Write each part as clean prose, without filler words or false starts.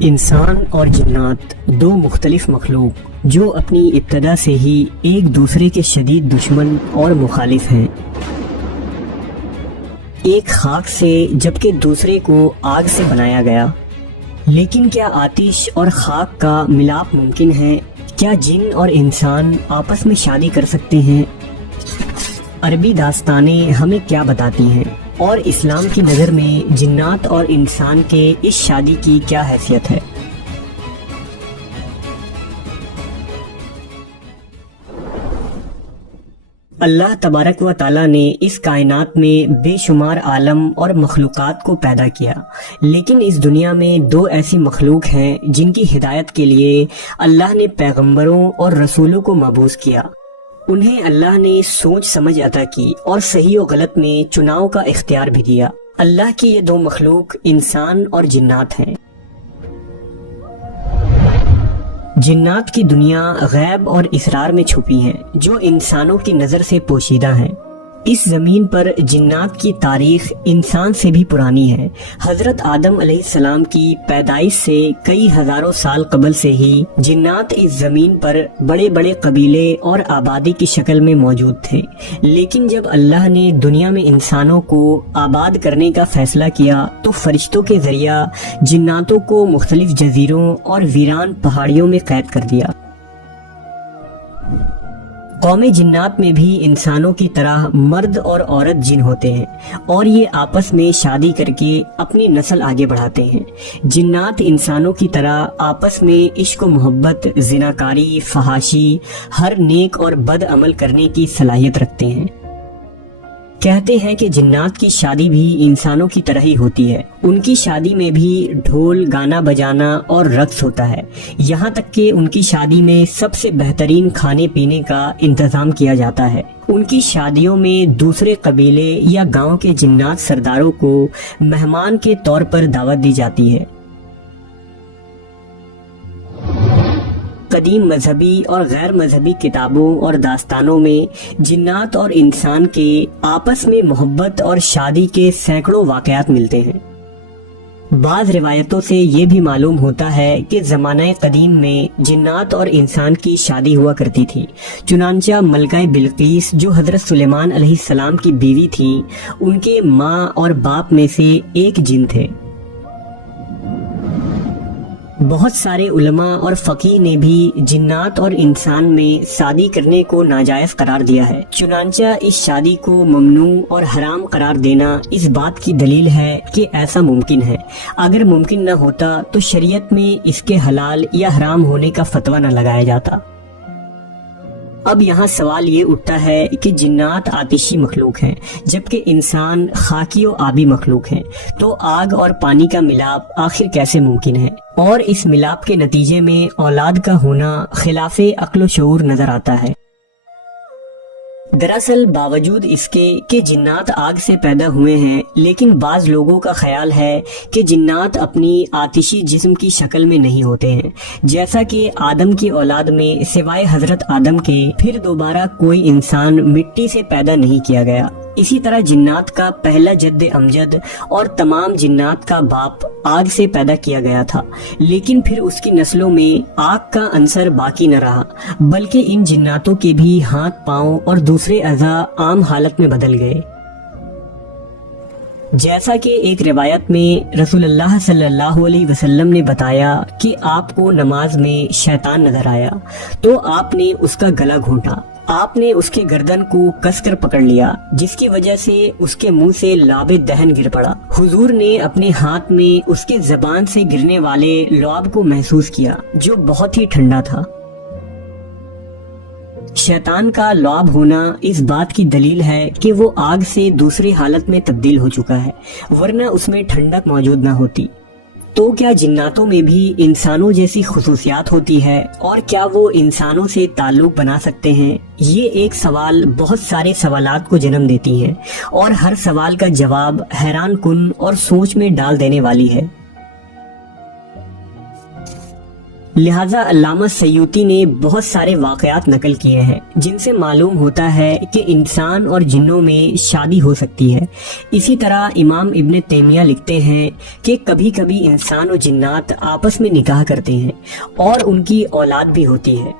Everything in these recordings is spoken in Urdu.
انسان اور جنات دو مختلف مخلوق جو اپنی ابتدا سے ہی ایک دوسرے کے شدید دشمن اور مخالف ہیں، ایک خاک سے جبکہ دوسرے کو آگ سے بنایا گیا۔ لیکن کیا آتش اور خاک کا ملاپ ممکن ہے؟ کیا جن اور انسان آپس میں شادی کر سکتے ہیں؟ عربی داستانیں ہمیں کیا بتاتی ہیں، اور اسلام کی نظر میں جنات اور انسان کے اس شادی کی کیا حیثیت ہے؟ اللہ تبارک و تعالیٰ نے اس کائنات میں بے شمار عالم اور مخلوقات کو پیدا کیا، لیکن اس دنیا میں دو ایسی مخلوق ہیں جن کی ہدایت کے لیے اللہ نے پیغمبروں اور رسولوں کو مبعوث کیا۔ انہیں اللہ نے سوچ سمجھ عطا کی اور صحیح و غلط میں چناؤ کا اختیار بھی دیا۔ اللہ کی یہ دو مخلوق انسان اور جنات ہیں۔ جنات کی دنیا غیب اور اسرار میں چھپی ہیں جو انسانوں کی نظر سے پوشیدہ ہیں۔ اس زمین پر جنات کی تاریخ انسان سے بھی پرانی ہے۔ حضرت آدم علیہ السلام کی پیدائش سے کئی ہزاروں سال قبل سے ہی جنات اس زمین پر بڑے بڑے قبیلے اور آبادی کی شکل میں موجود تھے، لیکن جب اللہ نے دنیا میں انسانوں کو آباد کرنے کا فیصلہ کیا تو فرشتوں کے ذریعہ جناتوں کو مختلف جزیروں اور ویران پہاڑیوں میں قید کر دیا۔ قوم جنات میں بھی انسانوں کی طرح مرد اور عورت جن ہوتے ہیں، اور یہ آپس میں شادی کر کے اپنی نسل آگے بڑھاتے ہیں۔ جنات انسانوں کی طرح آپس میں عشق و محبت، زناکاری، فحاشی، ہر نیک اور بد عمل کرنے کی صلاحیت رکھتے ہیں۔ کہتے ہیں کہ جنات کی شادی بھی انسانوں کی طرح ہی ہوتی ہے۔ ان کی شادی میں بھی ڈھول، گانا بجانا اور رقص ہوتا ہے، یہاں تک کہ ان کی شادی میں سب سے بہترین کھانے پینے کا انتظام کیا جاتا ہے۔ ان کی شادیوں میں دوسرے قبیلے یا گاؤں کے جنات سرداروں کو مہمان کے طور پر دعوت دی جاتی ہے۔ قدیم مذہبی اور غیر مذہبی کتابوں اور داستانوں میں جنات اور انسان کے آپس میں محبت اور شادی کے سینکڑوں واقعات ملتے ہیں۔ بعض روایتوں سے یہ بھی معلوم ہوتا ہے کہ زمانہ قدیم میں جنات اور انسان کی شادی ہوا کرتی تھی، چنانچہ ملکہ بلقیس جو حضرت سلیمان علیہ السلام کی بیوی تھی، ان کے ماں اور باپ میں سے ایک جن تھے۔ بہت سارے علماء اور فقیہ نے بھی جنات اور انسان میں شادی کرنے کو ناجائز قرار دیا ہے، چنانچہ اس شادی کو ممنوع اور حرام قرار دینا اس بات کی دلیل ہے کہ ایسا ممکن ہے۔ اگر ممکن نہ ہوتا تو شریعت میں اس کے حلال یا حرام ہونے کا فتویٰ نہ لگایا جاتا۔ اب یہاں سوال یہ اٹھتا ہے کہ جنات آتشی مخلوق ہیں جبکہ انسان خاکی و آبی مخلوق ہیں، تو آگ اور پانی کا ملاپ آخر کیسے ممکن ہے؟ اور اس ملاپ کے نتیجے میں اولاد کا ہونا خلاف عقل و شعور نظر آتا ہے۔ دراصل باوجود اس کے کہ جنات آگ سے پیدا ہوئے ہیں، لیکن بعض لوگوں کا خیال ہے کہ جنات اپنی آتشی جسم کی شکل میں نہیں ہوتے ہیں، جیسا کہ آدم کی اولاد میں سوائے حضرت آدم کے پھر دوبارہ کوئی انسان مٹی سے پیدا نہیں کیا گیا۔ اسی طرح جنات کا پہلا جد امجد اور تمام جنات کا باپ آگ سے پیدا کیا گیا تھا، لیکن پھر اس کی نسلوں میں آگ کا عنصر باقی نہ رہا، بلکہ ان جناتوں کے بھی ہاتھ، پاؤں اور دوسرے اعضاء عام حالت میں بدل گئے۔ جیسا کہ ایک روایت میں رسول اللہ صلی اللہ علیہ وسلم نے بتایا کہ آپ کو نماز میں شیطان نظر آیا تو آپ نے اس کا گلا گھونٹا، آپ نے اس کے گردن کو کس کر پکڑ لیا، جس کی وجہ سے اس کے منہ سے لعاب دہن گر پڑا۔ حضور نے اپنے ہاتھ میں اس کے زبان سے گرنے والے لعاب کو محسوس کیا جو بہت ہی ٹھنڈا تھا۔ شیطان کا لعاب ہونا اس بات کی دلیل ہے کہ وہ آگ سے دوسری حالت میں تبدیل ہو چکا ہے، ورنہ اس میں ٹھنڈک موجود نہ ہوتی۔ تو کیا جناتوں میں بھی انسانوں جیسی خصوصیات ہوتی ہے، اور کیا وہ انسانوں سے تعلق بنا سکتے ہیں؟ یہ ایک سوال بہت سارے سوالات کو جنم دیتی ہے، اور ہر سوال کا جواب حیران کن اور سوچ میں ڈال دینے والی ہے۔ لہٰذا علامہ سیوطی نے بہت سارے واقعات نقل کیے ہیں جن سے معلوم ہوتا ہے کہ انسان اور جنوں میں شادی ہو سکتی ہے۔ اسی طرح امام ابن تیمیہ لکھتے ہیں کہ کبھی کبھی انسان اور جنات آپس میں نکاح کرتے ہیں اور ان کی اولاد بھی ہوتی ہے۔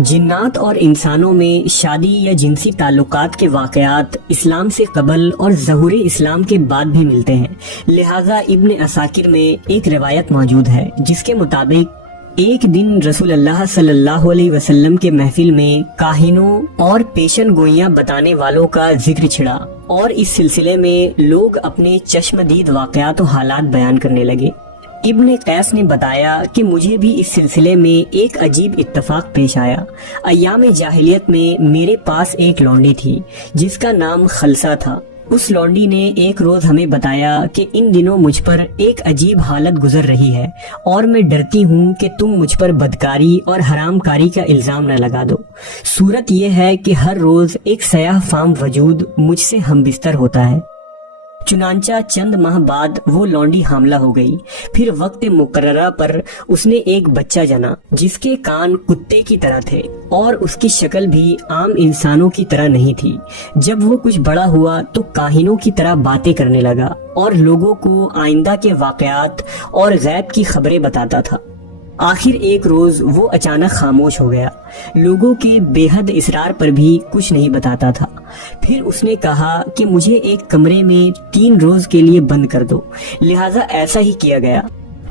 جنات اور انسانوں میں شادی یا جنسی تعلقات کے واقعات اسلام سے قبل اور ظہور اسلام کے بعد بھی ملتے ہیں۔ لہٰذا ابن عساکر میں ایک روایت موجود ہے جس کے مطابق ایک دن رسول اللہ صلی اللہ علیہ وسلم کے محفل میں کاہنوں اور پیشن گوئیاں بتانے والوں کا ذکر چھڑا اور اس سلسلے میں لوگ اپنے چشمدید واقعات و حالات بیان کرنے لگے۔ ابن قیس نے بتایا کہ مجھے بھی اس سلسلے میں ایک عجیب اتفاق پیش آیا۔ ایام جاہلیت میں میرے پاس ایک لونڈی تھی جس کا نام خلصہ تھا۔ اس لونڈی نے ایک روز ہمیں بتایا کہ ان دنوں مجھ پر ایک عجیب حالت گزر رہی ہے اور میں ڈرتی ہوں کہ تم مجھ پر بدکاری اور حرام کاری کا الزام نہ لگا دو۔ صورت یہ ہے کہ ہر روز ایک سیاہ فام وجود مجھ سے ہم بستر ہوتا ہے۔ چنانچہ چند ماہ بعد وہ لونڈی حاملہ ہو گئی۔ پھر وقت مقررہ پر اس نے ایک بچہ جنا جس کے کان کتے کی طرح تھے اور اس کی شکل بھی عام انسانوں کی طرح نہیں تھی۔ جب وہ کچھ بڑا ہوا تو کاہنوں کی طرح باتیں کرنے لگا اور لوگوں کو آئندہ کے واقعات اور غیب کی خبریں بتاتا تھا۔ آخر ایک روز وہ اچانک خاموش ہو گیا، لوگوں کے بے حد اصرار پر بھی کچھ نہیں بتاتا تھا۔ پھر اس نے کہا کہ مجھے ایک کمرے میں 3 روز کے لیے بند کر دو، لہٰذا ایسا ہی کیا گیا۔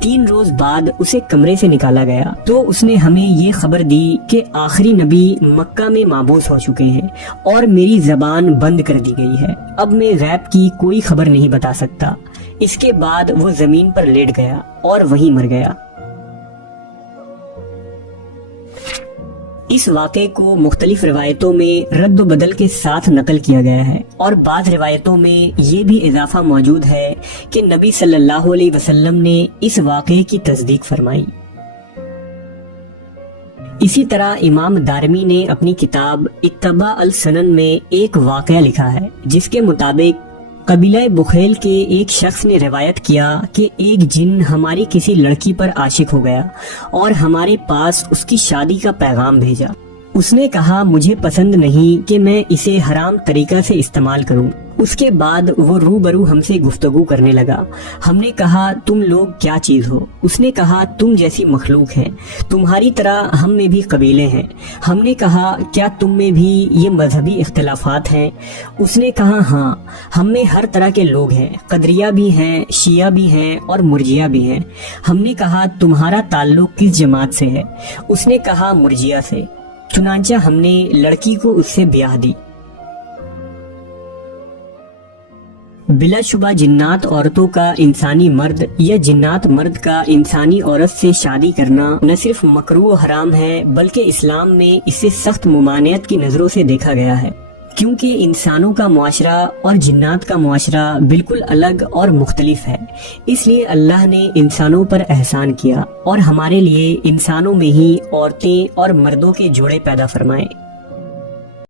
3 روز بعد اسے کمرے سے نکالا گیا تو اس نے ہمیں یہ خبر دی کہ آخری نبی مکہ میں مابعوث ہو چکے ہیں اور میری زبان بند کر دی گئی ہے۔ اب میں غیب کی کوئی خبر نہیں بتا سکتا۔ اس کے بعد وہ زمین پر لیٹ گیا اور وہیں مر گیا۔ اس واقعے کو مختلف روایتوں میں رد و بدل کے ساتھ نقل کیا گیا ہے اور بعض روایتوں میں یہ بھی اضافہ موجود ہے کہ نبی صلی اللہ علیہ وسلم نے اس واقعے کی تصدیق فرمائی۔ اسی طرح امام دارمی نے اپنی کتاب اتباع السنن میں ایک واقعہ لکھا ہے جس کے مطابق قبیلہ بخیل کے ایک شخص نے روایت کیا کہ ایک جن ہماری کسی لڑکی پر عاشق ہو گیا اور ہمارے پاس اس کی شادی کا پیغام بھیجا۔ اس نے کہا مجھے پسند نہیں کہ میں اسے حرام طریقہ سے استعمال کروں۔ اس کے بعد وہ روبرو ہم سے گفتگو کرنے لگا۔ ہم نے کہا تم لوگ کیا چیز ہو؟ اس نے کہا تم جیسی مخلوق ہیں، تمہاری طرح ہم میں بھی قبیلے ہیں۔ ہم نے کہا کیا تم میں بھی یہ مذہبی اختلافات ہیں؟ اس نے کہا ہاں، ہم میں ہر طرح کے لوگ ہیں، قدریہ بھی ہیں، شیعہ بھی ہیں اور مرجیہ بھی ہیں۔ ہم نے کہا تمہارا تعلق کس جماعت سے ہے؟ اس نے کہا مرجیہ سے۔ چنانچہ ہم نے لڑکی کو اس سے بیاہ دی۔ بلا شبہ جنات عورتوں کا انسانی مرد یا جنات مرد کا انسانی عورت سے شادی کرنا نہ صرف مکروہ و حرام ہے بلکہ اسلام میں اسے سخت ممانعت کی نظروں سے دیکھا گیا ہے، کیونکہ انسانوں کا معاشرہ اور جنات کا معاشرہ بالکل الگ اور مختلف ہے۔ اس لیے اللہ نے انسانوں پر احسان کیا اور ہمارے لیے انسانوں میں ہی عورتیں اور مردوں کے جوڑے پیدا فرمائے۔